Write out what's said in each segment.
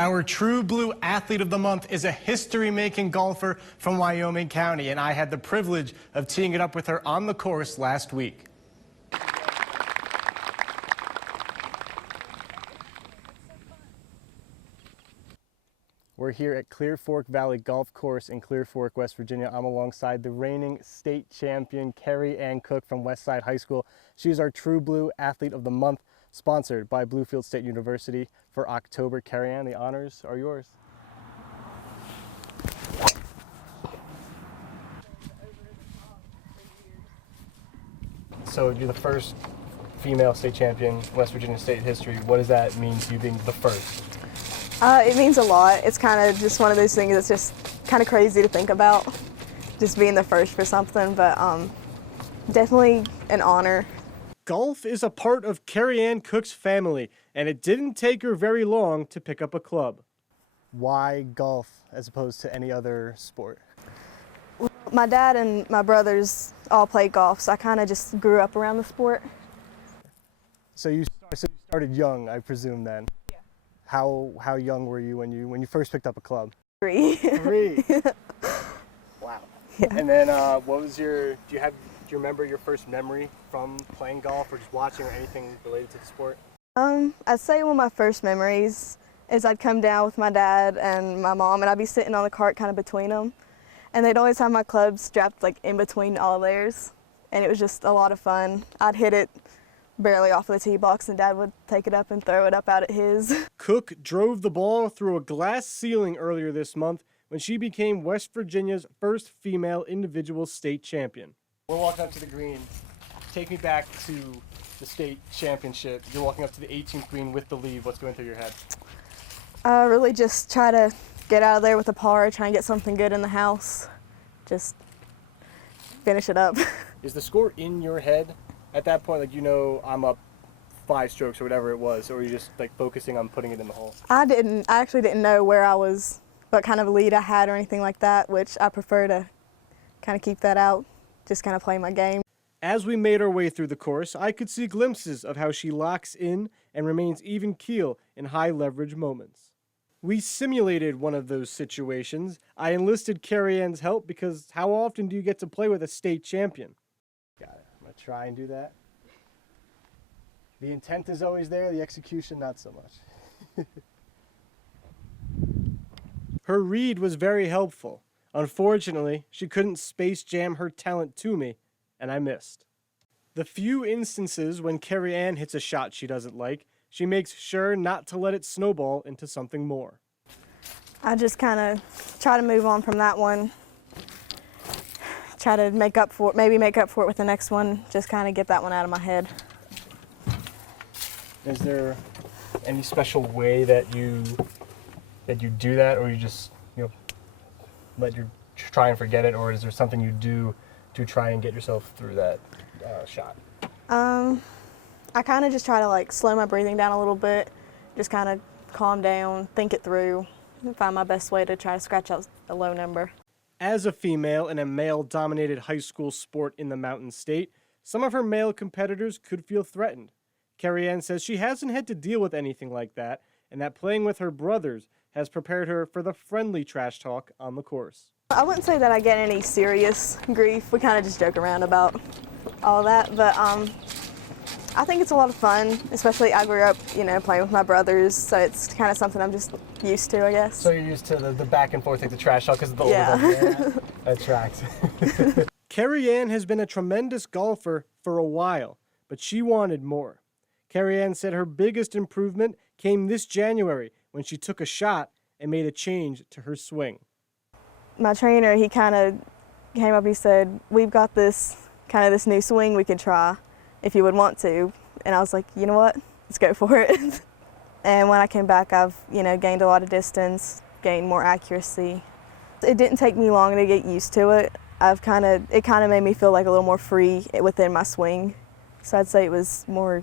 Our True Blue Athlete of the Month is a history-making golfer from Wyoming County, and I had the privilege of teeing it up with her on the course last week. We're here at Clear Fork Valley Golf Course in Clear Fork, West Virginia. I'm alongside the reigning state champion, Kerri-Anne Cook from Westside High School. She's our True Blue Athlete of the Month, sponsored by Bluefield State University for October. Kerri-Anne, the honors are yours. So you're the first female state champion in West Virginia state history. What does that mean to you being the first? It means a lot. It's kind of just one of those things that's just kind of crazy to think about, just being the first for something, but definitely an honor. Golf is a part of Kerri-Anne Cook's family, and it didn't take her very long to pick up a club. Why golf as opposed to any other sport? My dad and my brothers all play golf, so I kind of just grew up around the sport. So you started young, I presume, then? Yeah. How young were you when you first picked up a club? 3. 3? Wow. Yeah. And then what was do you remember your first memory from playing golf or just watching or anything related to the sport? I'd say one of my first memories is I'd come down with my dad and my mom, and I'd be sitting on the cart kind of between them, and they'd always have my clubs strapped like in between all theirs, and it was just a lot of fun. I'd hit it barely off of the tee box, and Dad would take it up and throw it up out at his. Cook drove the ball through a glass ceiling earlier this month when she became West Virginia's first female individual state champion. We're walking up to the green. Take me back to the state championship. You're walking up to the 18th green with the lead. What's going through your head? Really just try to get out of there with a par, try and get something good in the house. Just finish it up. Is the score in your head at that point? Like, you know, I'm up 5 strokes or whatever it was, or are you just like focusing on putting it in the hole? I actually didn't know where I was, what kind of lead I had or anything like that, which I prefer to kind of keep that out, just kind of play my game. As we made our way through the course, I could see glimpses of how she locks in and remains even keel in high leverage moments. We simulated one of those situations. I enlisted Kerri-Anne's help because how often do you get to play with a state champion? Got it. I'm going to try and do that. The intent is always there, the execution not so much. Her read was very helpful. Unfortunately, she couldn't space jam her talent to me, and I missed. The few instances when Kerri-Anne hits a shot she doesn't like, she makes sure not to let it snowball into something more. I just kind of try to move on from that one. Try to make up for it with the next one, just kind of get that one out of my head. Is there any special way that you do that, or you just, you know, let you try and forget it, or is there something you do to try and get yourself through that shot? I kind of just try to like slow my breathing down a little bit, just kind of calm down, think it through, and find my best way to try to scratch out a low number. As a female in a male-dominated high school sport in the Mountain State, some of her male competitors could feel threatened. Kerri-Anne says she hasn't had to deal with anything like that, and that playing with her brothers has prepared her for the friendly trash talk on the course. I wouldn't say that I get any serious grief. We kind of just joke around about all that, but I think it's a lot of fun, especially I grew up, you know, playing with my brothers, so it's kind of something I'm just used to, I guess. So you're used to the back and forth, like the trash talk, because of the older brother. That tracks. Kerri-Anne has been a tremendous golfer for a while, but she wanted more. Kerri-Anne said her biggest improvement came this January when she took a shot and made a change to her swing. My trainer, he kind of came up, he said, we've got this new swing we could try if you would want to. And I was like, you know what, let's go for it. And when I came back, I've, you know, gained a lot of distance, gained more accuracy. It didn't take me long to get used to it. It kind of made me feel like a little more free within my swing. So I'd say it was more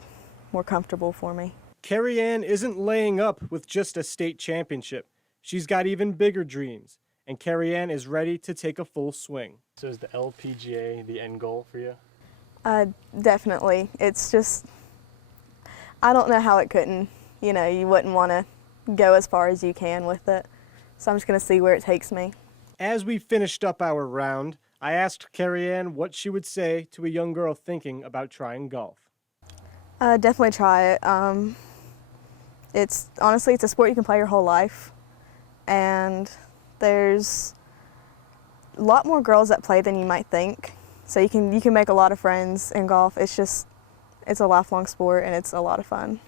comfortable for me. Kerri-Anne isn't laying up with just a state championship. She's got even bigger dreams, and Kerri-Anne is ready to take a full swing. So is the LPGA the end goal for you? Definitely. It's just, I don't know how it couldn't. You know, you wouldn't want to go as far as you can with it. So I'm just going to see where it takes me. As we finished up our round, I asked Kerri-Anne what she would say to a young girl thinking about trying golf. Definitely try it. Honestly, it's a sport you can play your whole life, and there's a lot more girls that play than you might think. So you can make a lot of friends in golf. It's a lifelong sport, and it's a lot of fun.